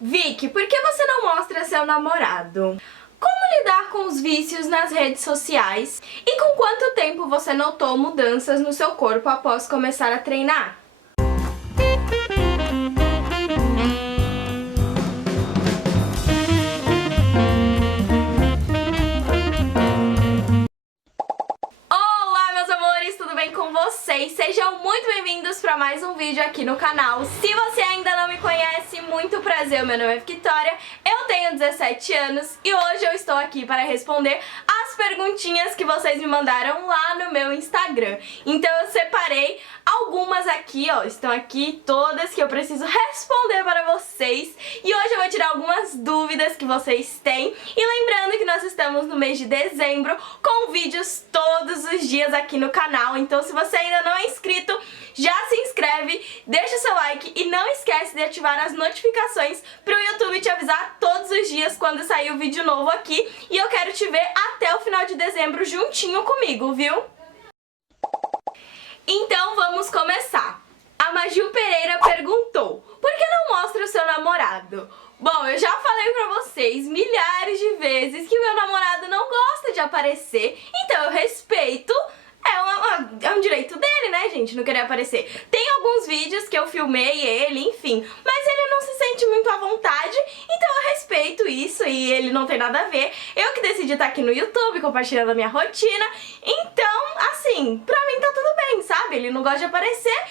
Vicky, por que você não mostra seu namorado? Como lidar com os vícios nas redes sociais? E com quanto tempo você notou mudanças no seu corpo após começar a treinar? Olá, meus amores, tudo bem com vocês? Sejam muito bem-vindos para mais um vídeo aqui no canal. Se você ainda não me conhece, muito prazer, meu nome é Victoria, eu tenho 17 anos e hoje eu estou aqui para responder as perguntinhas que vocês me mandaram lá no meu Instagram. Então eu separei algumas aqui, ó, estão aqui todas que eu preciso responder para vocês. E hoje eu vou tirar algumas dúvidas que vocês têm. E lembrando que nós estamos no mês de dezembro com vídeos todos os dias aqui no canal. Então se você ainda não é inscrito, já se inscreve, deixa o seu like e não esquece de ativar as notificações para o YouTube te avisar todos os dias quando sair o vídeo novo aqui. E eu quero te ver até o final de dezembro juntinho comigo, viu? Então vamos começar. A Maju Pereira perguntou: por que não mostra o seu namorado? Bom, eu já falei pra vocês milhares de vezes que o meu namorado não gosta de aparecer, então eu respeito, é um direito dele, né, gente, não querer aparecer. Tem alguns vídeos que eu filmei ele, enfim, mas ele não se sente muito à vontade, então eu respeito isso e ele não tem nada a ver. Eu que decidi estar aqui no YouTube compartilhando a minha rotina, então, assim, pra mim tá tudo bem, sabe? Ele não gosta de aparecer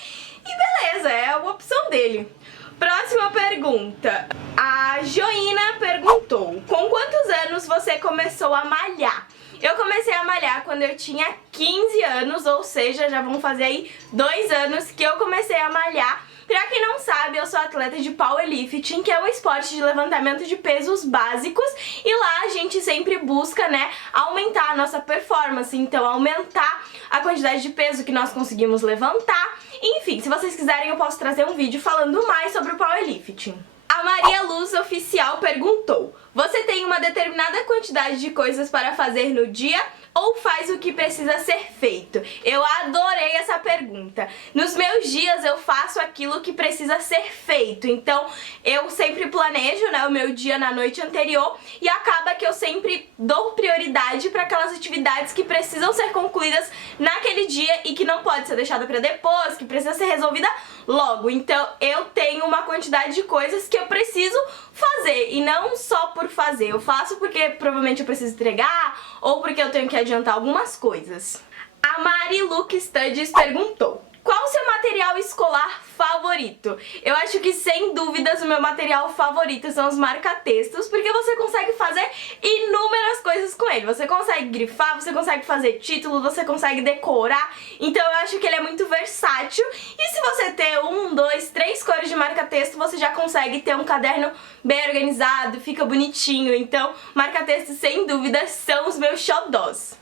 e beleza, é a opção dele. Próxima pergunta. A Joina perguntou: com quantos anos você começou a malhar? Eu comecei a malhar quando eu tinha 15 anos, ou seja, já vão fazer aí 2 anos que eu comecei a malhar. Pra quem não sabe, eu sou atleta de powerlifting, que é um esporte de levantamento de pesos básicos, e lá a gente sempre busca, né, aumentar a nossa performance, então aumentar a quantidade de peso que nós conseguimos levantar. Enfim, se vocês quiserem eu posso trazer um vídeo falando mais sobre o powerlifting. A Maria Luz Oficial perguntou: você tem uma determinada quantidade de coisas para fazer no dia ou faz o que precisa ser feito? Eu adorei essa pergunta. Nos meus dias eu faço aquilo que precisa ser feito, então eu sempre planejo, né, o meu dia na noite anterior e acaba que eu sempre dou prioridade para aquelas atividades que precisam ser concluídas naquele dia e que não pode ser deixada para depois, que precisa ser resolvida logo. Então eu tenho uma quantidade de coisas que eu preciso fazer e não só por fazer. Eu faço porque provavelmente eu preciso entregar ou porque eu tenho que adiantar algumas coisas. A Mari Luke Studies perguntou: qual o seu material escolar favorito? Eu acho que sem dúvidas o meu material favorito são os marca-textos, porque você consegue fazer inúmeras coisas com ele. Você consegue grifar, você consegue fazer título, você consegue decorar, então eu acho que ele é muito versátil. E se você ter 1, 2, 3 cores de marca-texto, você já consegue ter um caderno bem organizado, fica bonitinho. Então marca-textos sem dúvidas são os meus xodós.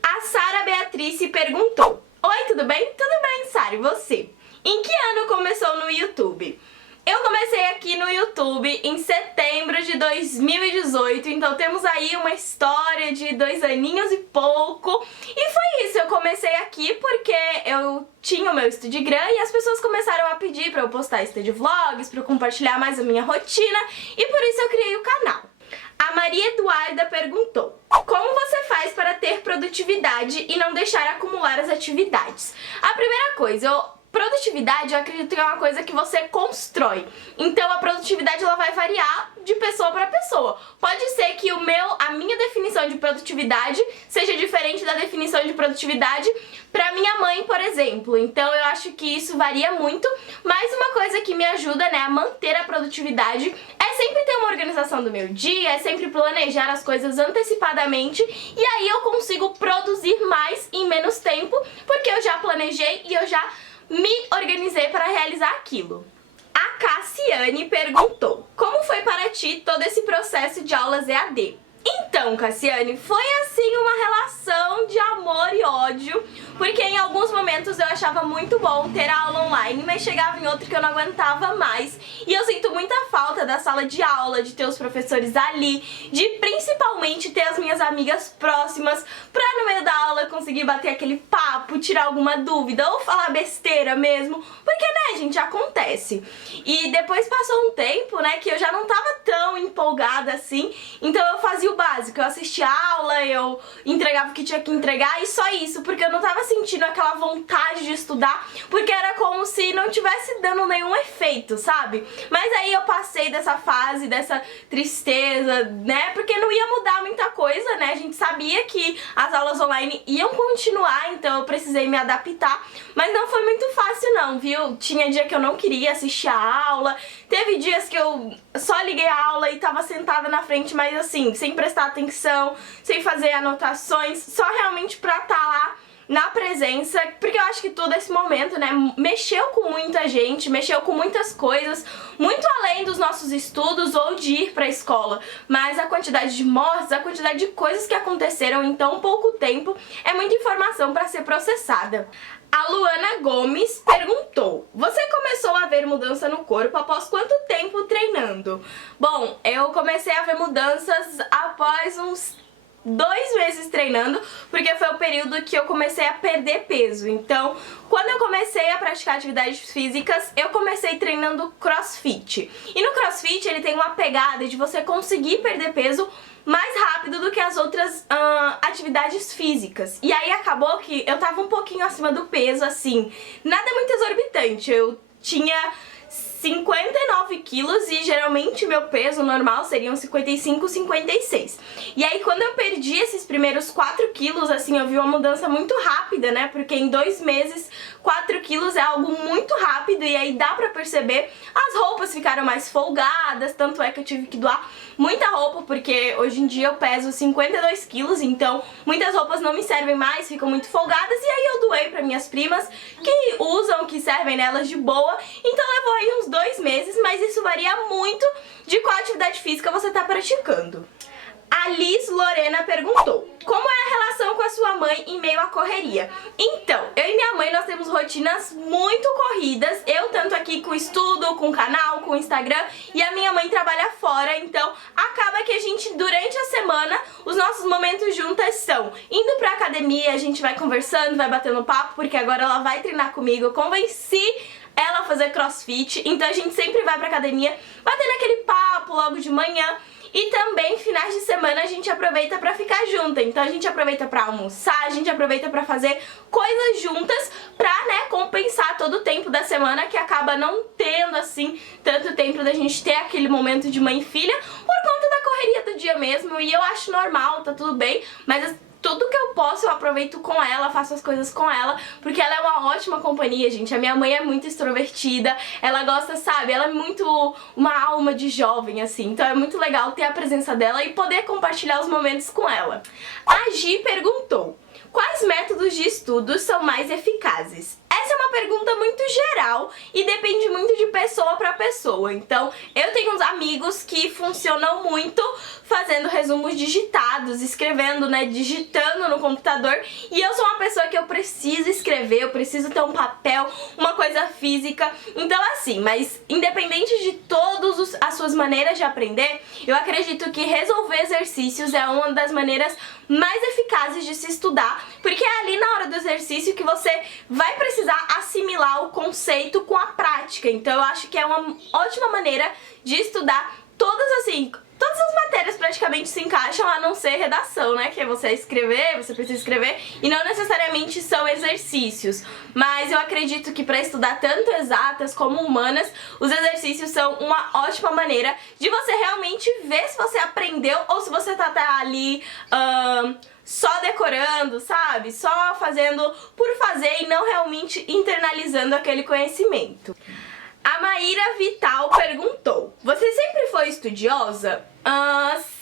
A Sara Beatriz perguntou: oi, tudo bem? Tudo bem, Sara, e você? Em que ano começou no YouTube? Eu comecei aqui no YouTube em setembro de 2018, então temos aí uma história de 2 aninhos e pouco. E foi isso, eu comecei aqui porque eu tinha o meu Instagram e as pessoas começaram a pedir pra eu postar Study Vlogs, pra eu compartilhar mais a minha rotina, e por isso eu criei o canal. A Maria Eduarda perguntou: como você faz para ter produtividade e não deixar acumular as atividades? A primeira coisa, produtividade eu acredito que é uma coisa que você constrói. Então a produtividade ela vai variar de pessoa para pessoa. Pode ser que a minha definição de produtividade seja diferente da definição de produtividade para minha mãe, por exemplo. Então eu acho que isso varia muito, mas uma coisa que me ajuda, né, a manter a produtividade é sempre ter uma organização do meu dia, é sempre planejar as coisas antecipadamente, e aí eu consigo produzir mais em menos tempo, porque eu já planejei e eu já me organizei para realizar aquilo. A Cassiane perguntou: como foi para ti todo esse processo de aulas EAD? Então, Cassiane, foi assim uma relação de amor e ódio, porque em alguns momentos eu achava muito bom ter a aula online, mas chegava em outro que eu não aguentava mais. E eu sinto muita falta da sala de aula, de ter os professores ali, de principalmente ter as minhas amigas próximas, pra no meio da aula conseguir bater aquele papo, tirar alguma dúvida ou falar besteira mesmo, porque né, gente, acontece. E depois passou um tempo, né, que eu já não tava tão empolgada assim, então eu fazia o básico, eu assistia a aula, eu entregava o que tinha que entregar e só isso, porque eu não tava sentindo aquela vontade de estudar, porque era como se não tivesse dando nenhum efeito, sabe? Mas aí eu passei dessa fase, dessa tristeza, né, porque não ia mudar muita coisa, né, a gente sabia que as aulas online iam continuar, então eu precisei me adaptar, mas não foi muito fácil não, viu? Tinha dia que eu não queria assistir a aula, teve dias que eu só liguei a aula e tava sentada na frente, mas assim, sem prestar atenção, sem fazer anotações, só realmente pra estar lá na presença, porque eu acho que todo esse momento, né, mexeu com muita gente, mexeu com muitas coisas, muito além dos nossos estudos ou de ir pra escola, mas a quantidade de mortes, a quantidade de coisas que aconteceram em tão pouco tempo, é muita informação pra ser processada. A Luana Gomes perguntou: você começou a ver mudança no corpo após quanto tempo treinando? Bom, eu comecei a ver mudanças após uns 2 meses treinando, porque foi o período que eu comecei a perder peso. Então, quando eu comecei a praticar atividades físicas, eu comecei treinando CrossFit. E no CrossFit ele tem uma pegada de você conseguir perder peso mais rápido do que as outras atividades físicas. E aí acabou que eu tava um pouquinho acima do peso, assim, nada muito exorbitante. Eu tinha 59 quilos e geralmente meu peso normal seriam 55, 56. E aí quando eu perdi esses primeiros 4 quilos, assim, eu vi uma mudança muito rápida, né? Porque em 2 meses 4 quilos é algo muito rápido e aí dá pra perceber. As roupas ficaram mais folgadas, tanto é que eu tive que doar muita roupa, porque hoje em dia eu peso 52 quilos, então muitas roupas não me servem mais, ficam muito folgadas, e aí eu doei pra minhas primas que usam, que servem nelas de boa, então levou aí uns 2 meses, mas isso varia muito de qual atividade física você tá praticando. A Liz Lorena perguntou: como é a relação com a sua mãe em meio à correria? Então, eu e minha mãe, nós temos rotinas muito corridas, eu tanto aqui com estudo, com canal, com Instagram, e a minha mãe trabalha fora, então acaba que a gente, durante a semana, os nossos momentos juntas são indo pra academia, a gente vai conversando, vai batendo papo, porque agora ela vai treinar comigo, eu convenci ela a fazer CrossFit, então a gente sempre vai pra academia, batendo aquele papo logo de manhã. E também, finais de semana, a gente aproveita pra ficar junta. Então a gente aproveita pra almoçar, a gente aproveita pra fazer coisas juntas pra, né, compensar todo o tempo da semana que acaba não tendo, assim, tanto tempo da gente ter aquele momento de mãe e filha por conta da correria do dia mesmo. E eu acho normal, tá tudo bem, mas tudo que eu posso eu aproveito com ela, faço as coisas com ela, porque ela é uma ótima companhia, gente. A minha mãe é muito extrovertida, ela gosta, sabe, ela é muito uma alma de jovem, assim, então é muito legal ter a presença dela e poder compartilhar os momentos com ela. A Gi perguntou: quais métodos de estudo são mais eficazes? Essa é uma pergunta muito geral e depende muito de pessoa para pessoa. Então, eu tenho uns amigos que funcionam muito fazendo resumos digitados, escrevendo, né, digitando no computador. E eu sou uma pessoa que eu preciso escrever, eu preciso ter um papel, uma coisa física. Então, assim, mas independente de todas as suas maneiras de aprender, eu acredito que resolver exercícios é uma das maneiras mais eficazes de se estudar, porque é ali na hora do exercício que você vai precisar assimilar o conceito com a prática. Então eu acho que é uma ótima maneira de estudar todas as matérias praticamente se encaixam, a não ser redação, né? Que é você escrever, você precisa escrever, e não necessariamente são exercícios. Mas eu acredito que para estudar tanto exatas como humanas, os exercícios são uma ótima maneira de você realmente ver se você aprendeu ou se você tá ali só decorando, sabe? Só fazendo por fazer e não realmente internalizando aquele conhecimento. A Maíra Vital perguntou: você sempre foi estudiosa?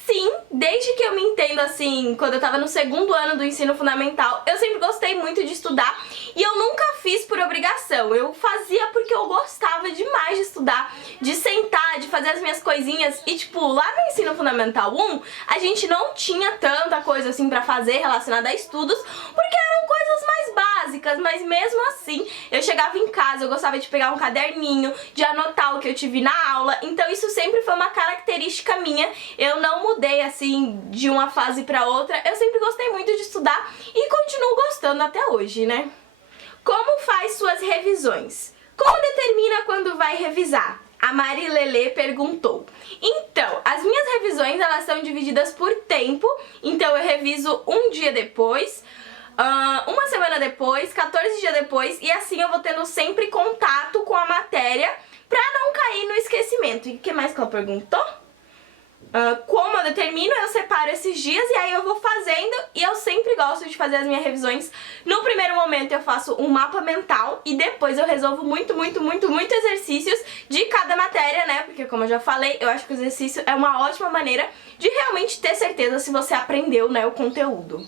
Sim, desde que eu me entendo assim, quando eu tava no segundo ano do ensino fundamental, eu sempre gostei muito de estudar e eu nunca fiz por obrigação. Eu fazia porque eu gostava demais de estudar, de sentar, de fazer as minhas coisinhas. E tipo, lá no ensino fundamental 1, a gente não tinha tanta coisa assim pra fazer relacionada a estudos, porque eram coisas mais básicas, mas mesmo assim, eu chegava em casa, eu gostava de pegar um caderninho, de anotar o que eu tive na aula, então isso sempre foi uma característica minha. Eu não mudei assim de uma fase pra outra, eu sempre gostei muito de estudar e continuo gostando até hoje, né? Como faz suas revisões? Como determina quando vai revisar? A Marilele perguntou. Então, as minhas revisões, elas são divididas por tempo, então eu reviso um dia depois, uma semana depois, 14 dias depois, e assim eu vou tendo sempre contato com a matéria pra não cair no esquecimento. E o que mais que ela perguntou? Como eu determino, eu separo esses dias e aí eu vou fazendo, e eu sempre gosto de fazer as minhas revisões. No primeiro momento eu faço um mapa mental e depois eu resolvo muito exercícios de cada matéria, né? Porque como eu já falei, eu acho que o exercício é uma ótima maneira de realmente ter certeza se você aprendeu, né, o conteúdo.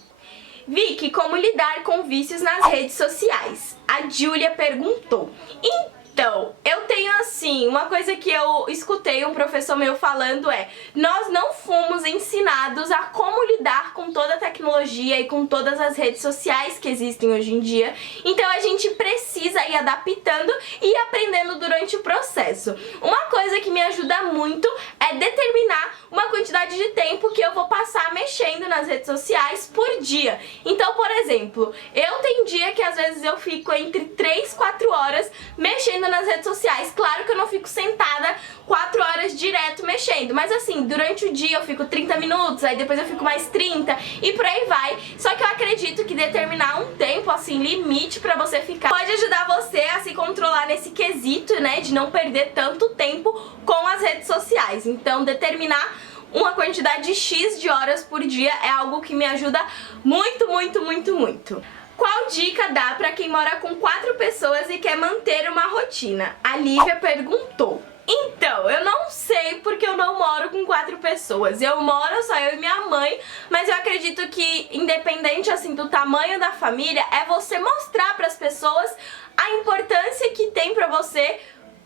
Vicky, como lidar com vícios nas redes sociais? A Júlia perguntou. Então, eu tenho assim, uma coisa que eu escutei um professor meu falando nós não fomos ensinados a como lidar com toda a tecnologia e com todas as redes sociais que existem hoje em dia, então a gente precisa ir adaptando e aprendendo durante o processo. Uma coisa que me ajuda muito é determinar uma quantidade de tempo que eu vou passar mexendo nas redes sociais por dia. Então, por exemplo, eu tenho dia que às vezes eu fico entre 3 e 4 horas mexendo nas redes sociais. Claro que eu não fico sentada 4 horas direto mexendo, mas assim, durante o dia eu fico 30 minutos, aí depois eu fico mais 30 e por aí vai. Só que eu acredito que determinar um tempo, assim, limite pra você ficar, pode ajudar você a se controlar nesse quesito, né, de não perder tanto tempo com as redes sociais. Então, determinar uma quantidade X de horas por dia é algo que me ajuda muito. Qual dica dá pra quem mora com 4 pessoas e quer manter uma rotina? A Lívia perguntou. Então, eu não sei porque eu não moro com 4 pessoas. Eu moro só eu e minha mãe, mas eu acredito que, independente assim do tamanho da família, é você mostrar pras pessoas a importância que tem pra você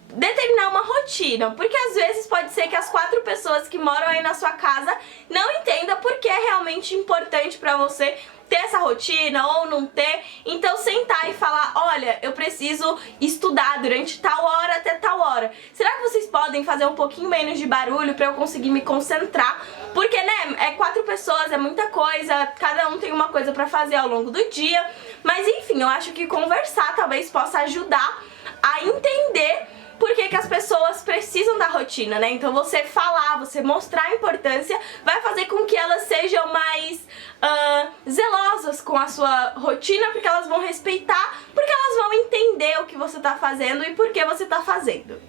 determinar uma rotina, porque às vezes pode ser que as 4 pessoas que moram aí na sua casa não entendam porque é realmente importante pra você ter essa rotina ou não ter. Então sentar e falar, olha, eu preciso estudar durante tal hora até tal hora. Será que vocês podem fazer um pouquinho menos de barulho pra eu conseguir me concentrar? Porque, né, 4 pessoas, é muita coisa, cada um tem uma coisa pra fazer ao longo do dia. Mas enfim, eu acho que conversar talvez possa ajudar a entender por que as pessoas precisam da rotina, né? Então você falar, você mostrar a importância vai fazer com que elas sejam mais zelosas com a sua rotina, porque elas vão respeitar, porque elas vão entender o que você tá fazendo e por que você tá fazendo.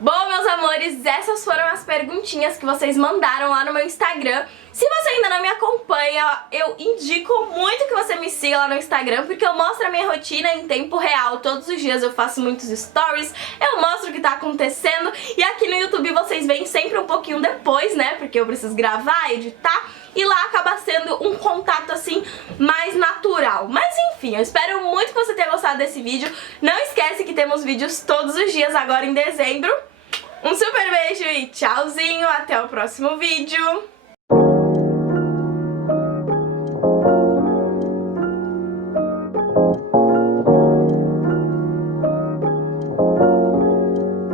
Bom, meus amores, essas foram as perguntinhas que vocês mandaram lá no meu Instagram. Se você ainda não me acompanha, eu indico muito que você me siga lá no Instagram, porque eu mostro a minha rotina em tempo real. Todos os dias eu faço muitos stories, eu mostro o que tá acontecendo, e aqui no YouTube vocês veem sempre um pouquinho depois, né, porque eu preciso gravar, editar, e lá acaba sendo um contato assim mais natural. Mas enfim, eu espero muito que você tenha gostado desse vídeo. Não esquece que temos vídeos todos os dias agora em dezembro. Um super beijo e tchauzinho, até o próximo vídeo!